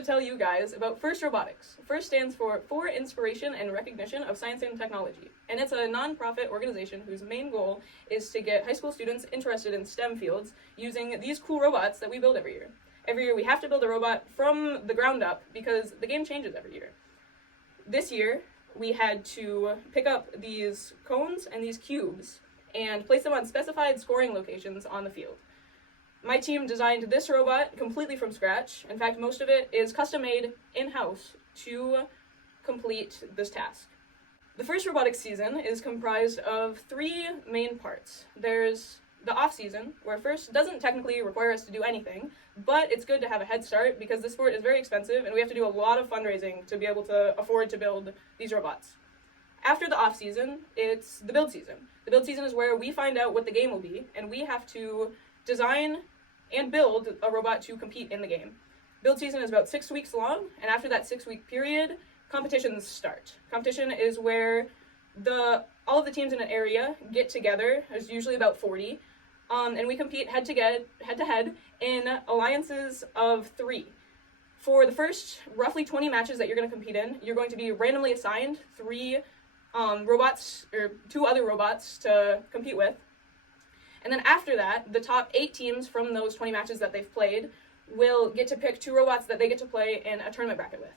to tell you guys about FIRST Robotics. FIRST stands for Inspiration and Recognition of Science and Technology, and it's a non-profit organization whose main goal is to get high school students interested in STEM fields using these cool robots that we build every year. Every year we have to build a robot from the ground up because the game changes every year. This year, we had to pick up these cones and these cubes and place them on specified scoring locations on the field. My team designed this robot completely from scratch. In fact, most of it is custom-made in-house to complete this task. The first robotics season is comprised of 3 main parts. There's the off-season, where FIRST doesn't technically require us to do anything, but it's good to have a head start because this sport is very expensive and we have to do a lot of fundraising to be able to afford to build these robots. After the off-season, it's the build season. The build season is where we find out what the game will be, and we have to design and build a robot to compete in the game. Build season is about 6 weeks long, and after that 6-week period, competitions start. Competition is where all of the teams in an area get together. There's usually about 40, and we compete head to head in alliances of 3. For the first roughly 20 matches that you're going to compete in, you're going to be randomly assigned 3 robots, or 2 other robots to compete with. And then after that, the top 8 teams from those 20 matches that they've played will get to pick 2 robots that they get to play in a tournament bracket with.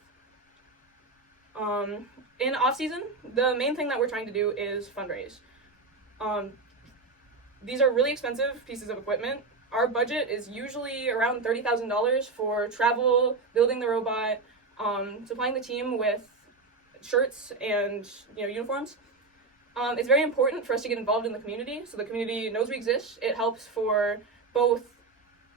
In off-season, the main thing that we're trying to do is fundraise. These are really expensive pieces of equipment. Our budget is usually around $30,000 for travel, building the robot, supplying the team with shirts and uniforms. It's very important for us to get involved in the community, so the community knows we exist. It helps for both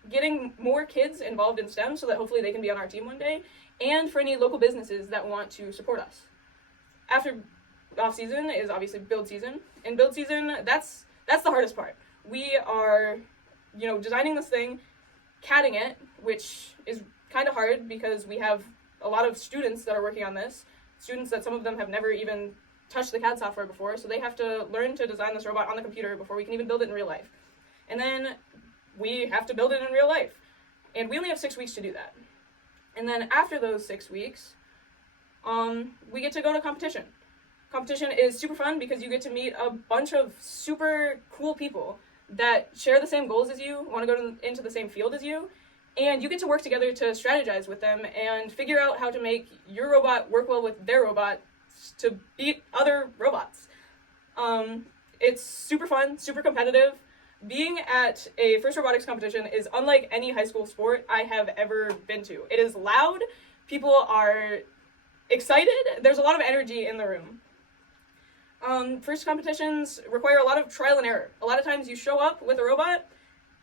getting more kids involved in STEM so that hopefully they can be on our team one day, and for any local businesses that want to support us. After off-season is obviously build season. In build season, that's the hardest part. We are, designing this thing, CADing it, which is kind of hard because we have a lot of students that are working on this, students that some of them have never even touched the CAD software before, so they have to learn to design this robot on the computer before we can even build it in real life. And then we have to build it in real life. And we only have 6 weeks to do that. And then after those 6 weeks, we get to go to competition. Competition is super fun because you get to meet a bunch of super cool people that share the same goals as you, want to go into the same field as you, and you get to work together to strategize with them and figure out how to make your robot work well with their robot to beat other robots. It's super fun, super competitive. Being at a FIRST Robotics competition is unlike any high school sport I have ever been to. It is loud, people are excited, there's a lot of energy in the room. FIRST competitions require a lot of trial and error. A lot of times you show up with a robot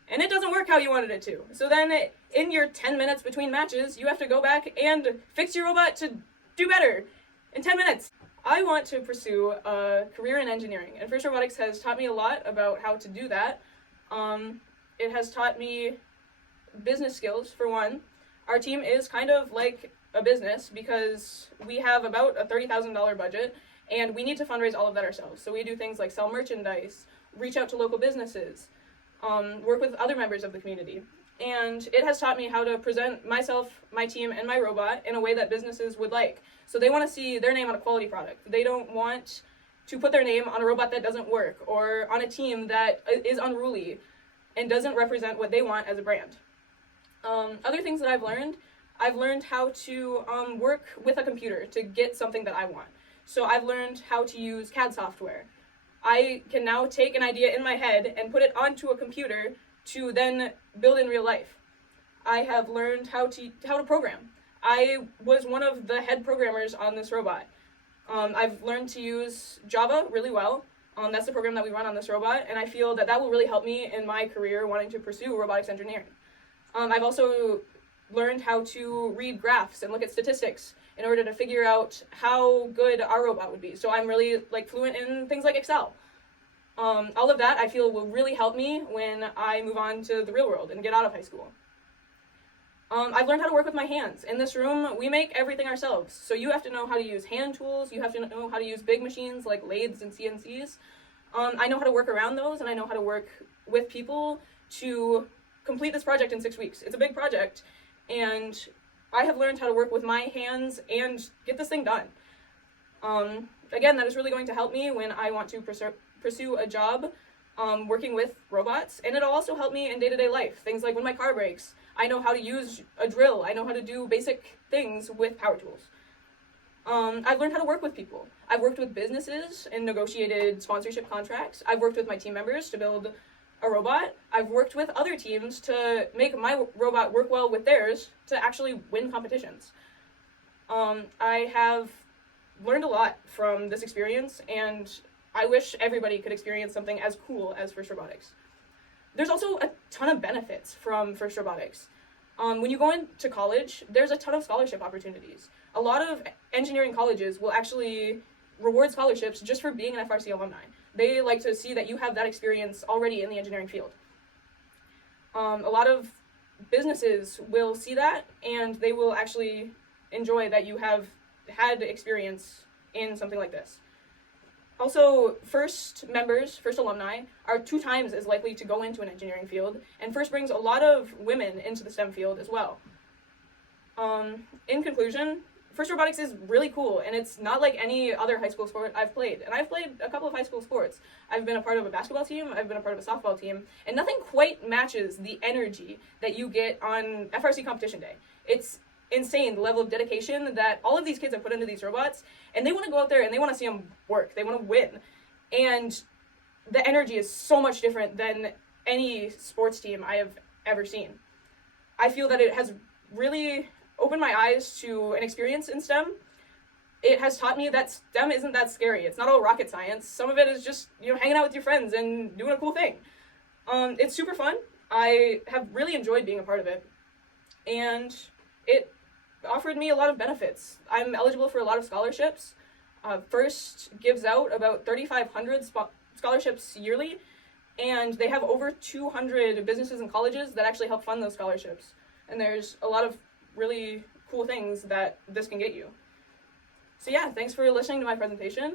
and it doesn't work how you wanted it to. So then in your 10 minutes between matches, you have to go back and fix your robot to do better in 10 minutes. I want to pursue a career in engineering, and FIRST Robotics has taught me a lot about how to do that. It has taught me business skills, for one. Our team is kind of like a business because we have about a $30,000 budget, and we need to fundraise all of that ourselves. So we do things like sell merchandise, reach out to local businesses, work with other members of the community. And it has taught me how to present myself, my team, and my robot in a way that businesses would like. So they want to see their name on a quality product. They don't want to put their name on a robot that doesn't work or on a team that is unruly and doesn't represent what they want as a brand. Other things that I've learned how to work with a computer to get something that I want. So I've learned how to use CAD software. I can now take an idea in my head and put it onto a computer to then build in real life. I have learned how to program. I was one of the head programmers on this robot. I've learned to use Java really well. That's the program that we run on this robot, and I feel that will really help me in my career wanting to pursue robotics engineering. I've also learned how to read graphs and look at statistics in order to figure out how good our robot would be. So I'm really fluent in things like Excel. All of that I feel will really help me when I move on to the real world and get out of high school. I've learned how to work with my hands. In this room, we make everything ourselves. So you have to know how to use hand tools, you have to know how to use big machines like lathes and CNCs. I know how to work around those, and I know how to work with people to complete this project in 6 weeks. It's a big project, and I have learned how to work with my hands and get this thing done. Again, that is really going to help me when I want to pursue a job working with robots, and it'll also help me in day-to-day life. Things like when my car breaks, I know how to use a drill. I know how to do basic things with power tools. I've learned how to work with people. I've worked with businesses and negotiated sponsorship contracts. I've worked with my team members to build a robot. I've worked with other teams to make my robot work well with theirs to actually win competitions. I have learned a lot from this experience, and I wish everybody could experience something as cool as First Robotics. There's also a ton of benefits from First Robotics. When you go into college, there's a ton of scholarship opportunities. A lot of engineering colleges will actually reward scholarships just for being an FRC alumni. They like to see that you have that experience already in the engineering field. A lot of businesses will see that, and they will actually enjoy that you have had experience in something like this. Also, first alumni, are 2 times as likely to go into an engineering field, and First brings a lot of women into the STEM field as well. In conclusion, First Robotics is really cool, and it's not like any other high school sport I've played. And I've played a couple of high school sports. I've been a part of a basketball team, I've been a part of a softball team, and nothing quite matches the energy that you get on FRC competition day. It's insane, the level of dedication that all of these kids have put into these robots, and they want to go out there and they want to see them work. They want to win. And the energy is so much different than any sports team I have ever seen. I feel that it has really opened my eyes to an experience in STEM. It has taught me that STEM isn't that scary. It's not all rocket science. Some of it is just, hanging out with your friends and doing a cool thing. It's super fun. I have really enjoyed being a part of it. And it offered me a lot of benefits. I'm eligible for a lot of scholarships. First gives out about 3,500 scholarships yearly, and they have over 200 businesses and colleges that actually help fund those scholarships. And there's a lot of really cool things that this can get you. So yeah, thanks for listening to my presentation.